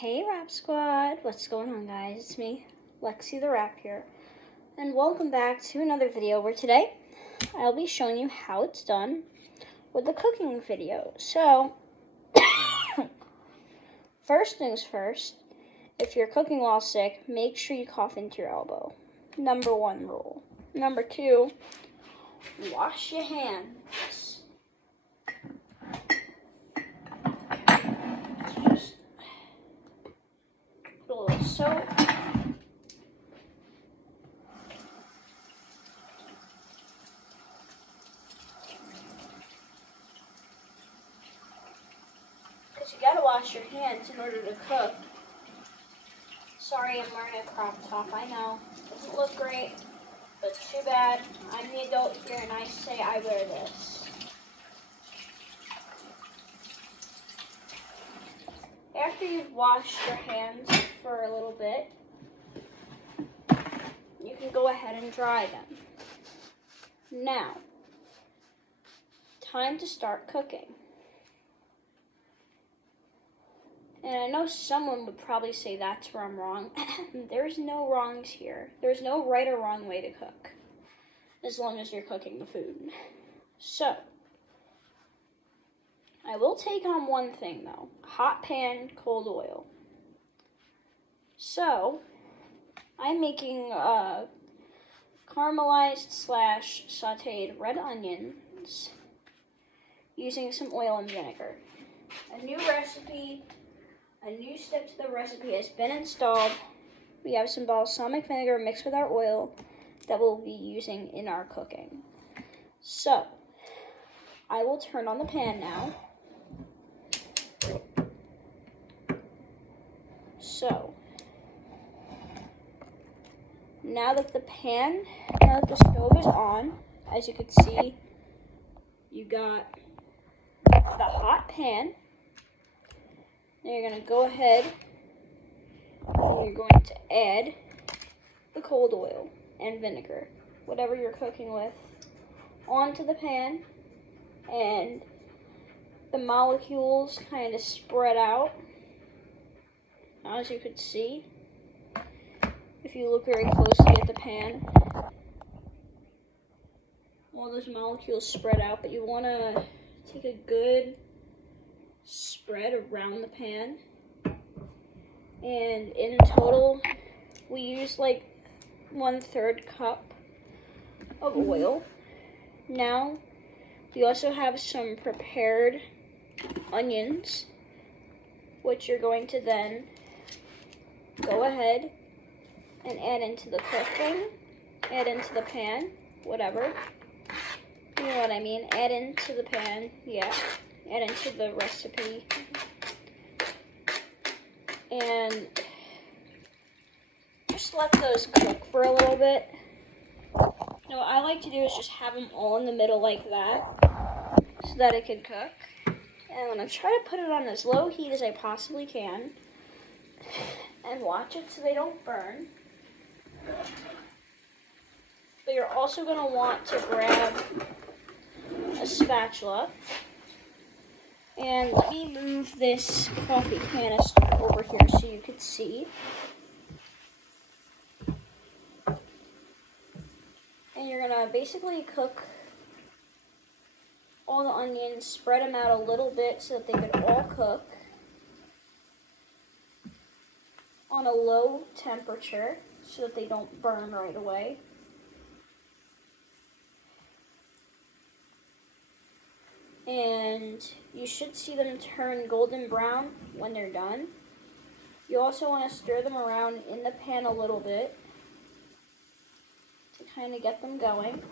Hey Rap Squad, what's going on guys? It's me, Lexi the Rap here, and welcome back to another video where today I'll be showing you how it's done with the cooking video. So, first things first, if you're cooking while sick, make sure you cough into your elbow. Number 1 rule. Number 2, wash your hands. Just put a little soap. Because you gotta wash your hands in order to cook. Sorry, I'm wearing a crop top. I know, doesn't look great, but too bad. I'm the adult here and I say I wear this. After you've washed your hands for a little bit, you can go ahead and dry them. Now, time to start cooking. And I know someone would probably say that's where I'm wrong. There's no wrongs here. There's no right or wrong way to cook, as long as you're cooking the food. So, I will take on one thing though. Hot pan, cold oil. So, I'm making caramelized / sautéed red onions using some oil and vinegar. A new recipe. A new step to the recipe has been installed. We have some balsamic vinegar mixed with our oil that we'll be using in our cooking. So, I will turn on the pan now. So, now that the stove is on, as you can see, you got the hot pan. Now you're going to go ahead and you're going to add the cold oil and vinegar, whatever you're cooking with, onto the pan, and the molecules kind of spread out. As you can see, if you look very closely at the pan, all those molecules spread out, but you want to take a good spread around the pan. And in total, we use like 1/3 cup of oil. Now, we also have some prepared onions, which you're going to then go ahead and add into the cooking, add into the pan, whatever. You know what I mean? Add into the pan, yeah. Add into the recipe. And just let those cook for a little bit. Now what I like to do is just have them all in the middle like that, so that it can cook. And I'm going to try to put it on as low heat as I possibly can, and watch it so they don't burn. But you're also going to want to grab a spatula. And let me move this coffee canister over here so you can see. And you're going to basically cook all the onions, spread them out a little bit so that they can all cook on a low temperature so that they don't burn right away. And you should see them turn golden brown when they're done. You also want to stir them around in the pan a little bit to kind of get them going.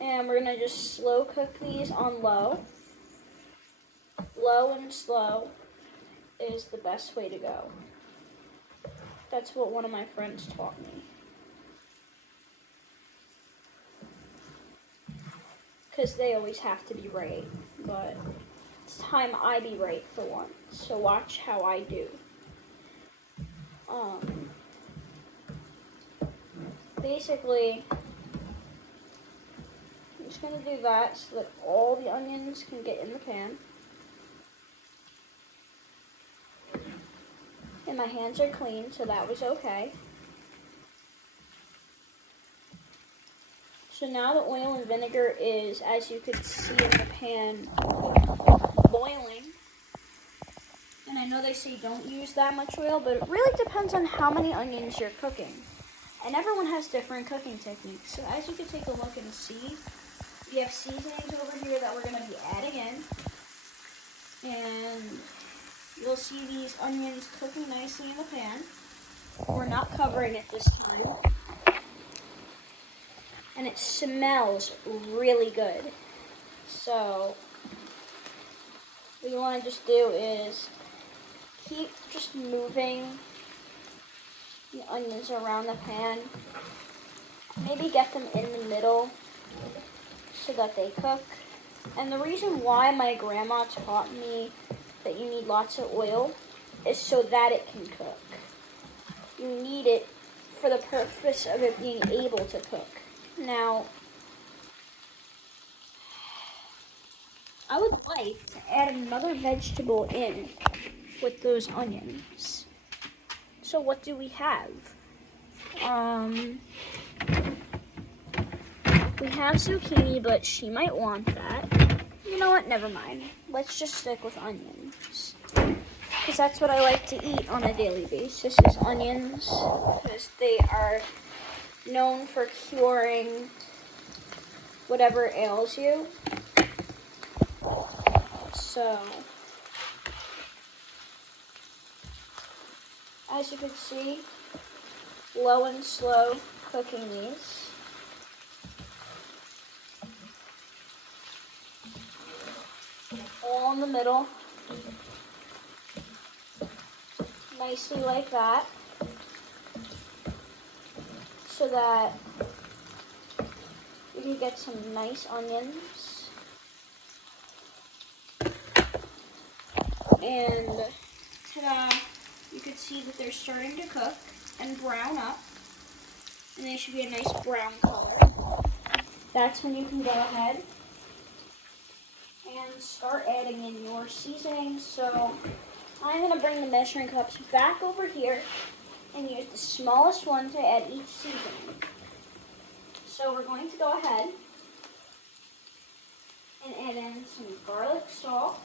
And we're going to just slow cook these on low. Low and slow is the best way to go. That's what one of my friends taught me. Because they always have to be right, but it's time I be right for once, so watch how I do. Basically, just going to do that so that all the onions can get in the pan. And my hands are clean, so that was okay. So now the oil and vinegar is, as you could see in the pan, boiling. And I know they say don't use that much oil, but it really depends on how many onions you're cooking. And everyone has different cooking techniques. So as you can take a look and see, we have seasonings over here that we're going to be adding in. And you'll see these onions cooking nicely in the pan. We're not covering it this time. And it smells really good. So what you want to just do is keep just moving the onions around the pan. Maybe get them in the middle so that they cook. And the reason why my grandma taught me that you need lots of oil is so that it can cook. You need it for the purpose of it being able to cook. Now, I would like to add another vegetable in with those onions. So what do we have? We have zucchini, but she might want that. You know what? Never mind. Let's just stick with onions. Because that's what I like to eat on a daily basis is onions. Because they are known for curing whatever ails you. So, as you can see, low and slow cooking these. All in the middle. Nicely like that. So that we can get some nice onions. And ta-da, you can see that they're starting to cook and brown up. And they should be a nice brown color. That's when you can go ahead and start adding in your seasonings. So I'm going to bring the measuring cups back over here and use the smallest one to add each seasoning. So we're going to go ahead and add in some garlic salt,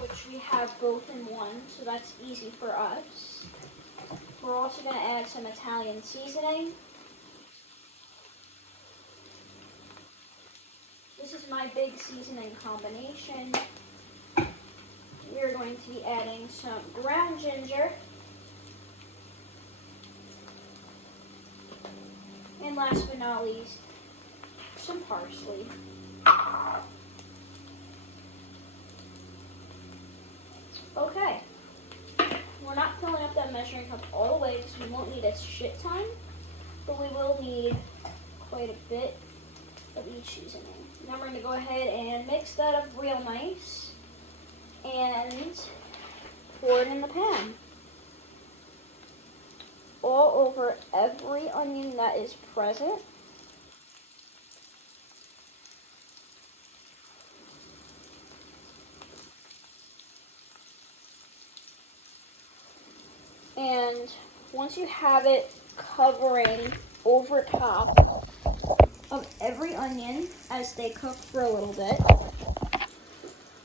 which we have both in one, so that's easy for us. We're also going to add some Italian seasoning. This is my big seasoning combination. We're going to be adding some ground ginger. And last but not least, some parsley. Okay. We're not filling up that measuring cup all the way because we won't need a shit ton, but we will need quite a bit of each seasoning. Now we're going to go ahead and mix that up real nice and pour it in the pan. All over every onion that is present. And once you have it covering over top of every onion as they cook for a little bit,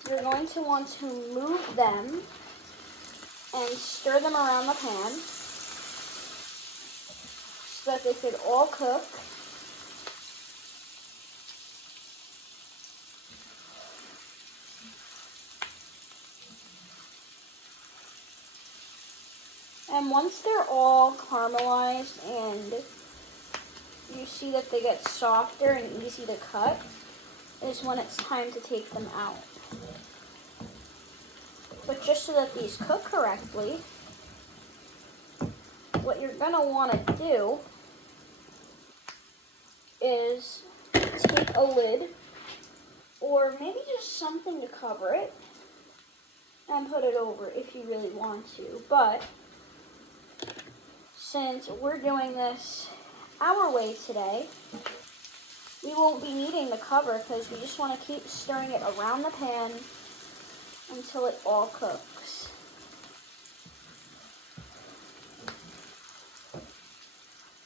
you're going to want to move them and stir them around the pan so that they could all cook. And once they're all caramelized and you see that they get softer and easy to cut, is when it's time to take them out. But just so that these cook correctly, what you're going to want to do is take a lid or maybe just something to cover it and put it over if you really want to. But since we're doing this our way today, we won't be needing the cover because we just want to keep stirring it around the pan until it all cooks.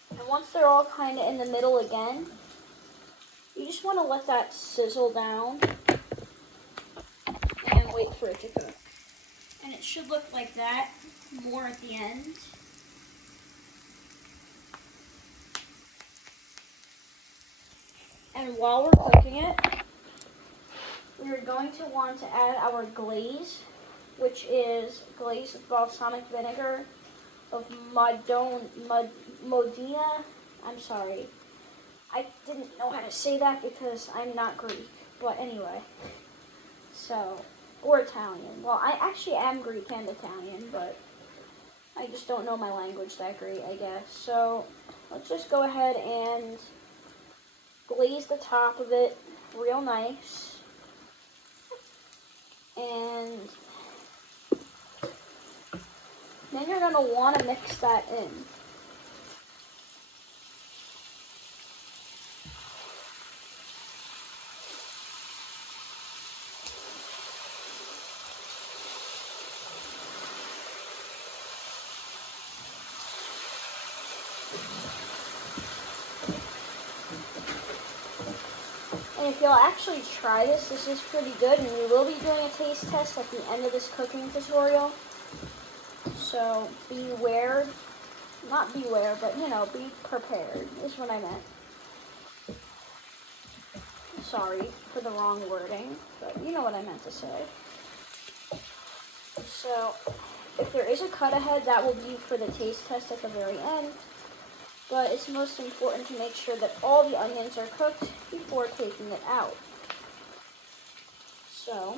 And once they're all kind of in the middle again, you just want to let that sizzle down and wait for it to cook. And it should look like that more at the end. And while we're cooking it, we're going to want to add our glaze, which is glaze with balsamic vinegar of Modena. I'm sorry. I didn't know how to say that because I'm not Greek. But anyway. So, or Italian. Well, I actually am Greek and Italian, but I just don't know my language that great, I guess. So, let's just go ahead and glaze the top of it real nice. And then you're going to want to mix that in. And if you'll actually try this, this is pretty good, and we will be doing a taste test at the end of this cooking tutorial. So beware, not beware, but be prepared, is what I meant. Sorry for the wrong wording, but you know what I meant to say. So if there is a cut ahead, that will be for the taste test at the very end. But it's most important to make sure that all the onions are cooked before taking it out. So,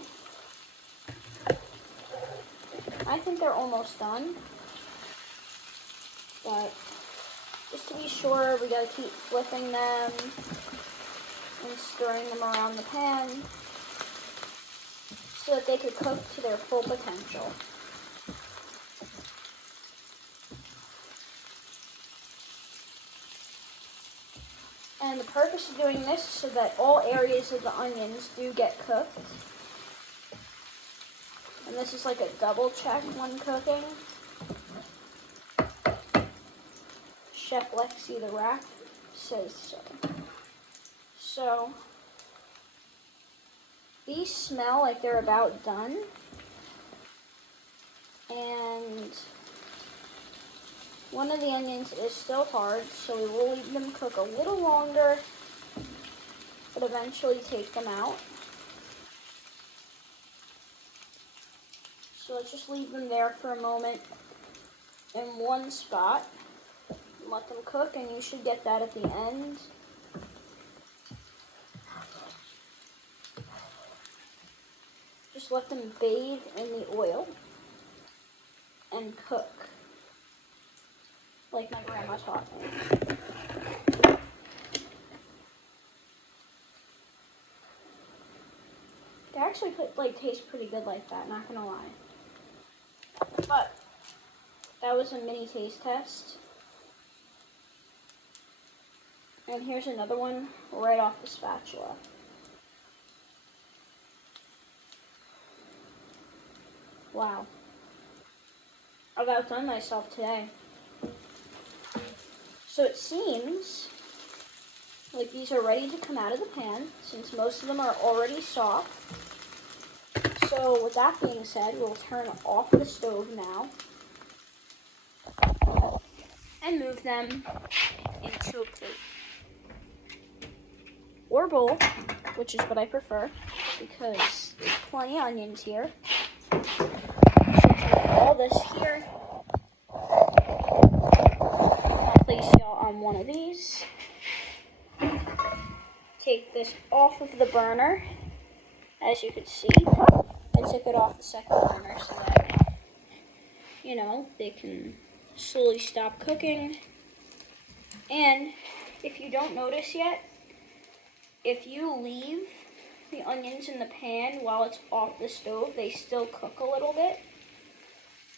I think they're almost done. But just to be sure, we gotta keep flipping them and stirring them around the pan so that they could cook to their full potential. And the purpose of doing this is so that all areas of the onions do get cooked. And this is like a double check when cooking. Chef Lexi the Rack says so. So, these smell like they're about done. And one of the onions is still hard, so we will leave them cook a little longer, but eventually take them out. So let's just leave them there for a moment in one spot and let them cook, and you should get that at the end. Just let them bathe in the oil and cook, like my grandma taught me. They actually taste pretty good like that, not gonna lie. But that was a mini taste test. And here's another one right off the spatula. Wow. I've outdone myself today. So it seems like these are ready to come out of the pan, since most of them are already soft. So with that being said, we'll turn off the stove now and move them into a plate or bowl, which is what I prefer because there's plenty of onions here. So turn all this here. I'll place y'all on one of these. Take this off of the burner. As you can see, I took it off the second burner so that, they can slowly stop cooking. And if you don't notice yet, if you leave the onions in the pan while it's off the stove, they still cook a little bit.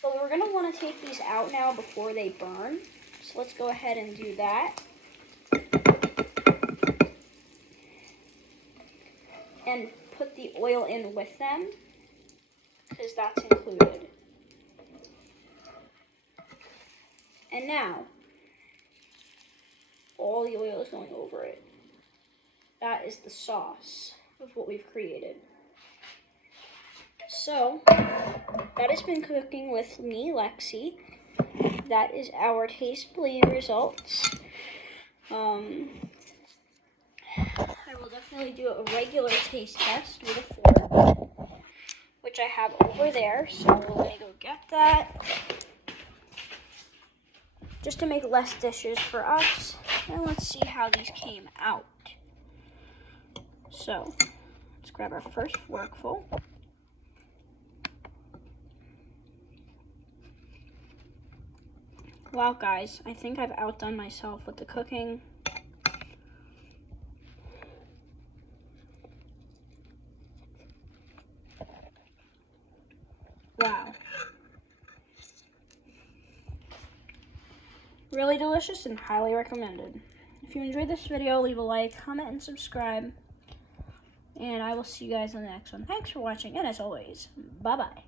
But we're going to want to take these out now before they burn. So let's go ahead and do that. and put the oil in with them, because that's included. And now, all the oil is going over it. That is the sauce of what we've created. So, that has been cooking with me, Lexi. That is our taste blade results. I will definitely do a regular taste test with a fork, which I have over there. So we're going to go get that, just to make less dishes for us. And let's see how these came out. So, let's grab our first forkful. Wow, guys, I think I've outdone myself with the cooking. Wow. Really delicious and highly recommended. If you enjoyed this video, leave a like, comment, and subscribe. And I will see you guys in the next one. Thanks for watching, and as always, bye-bye.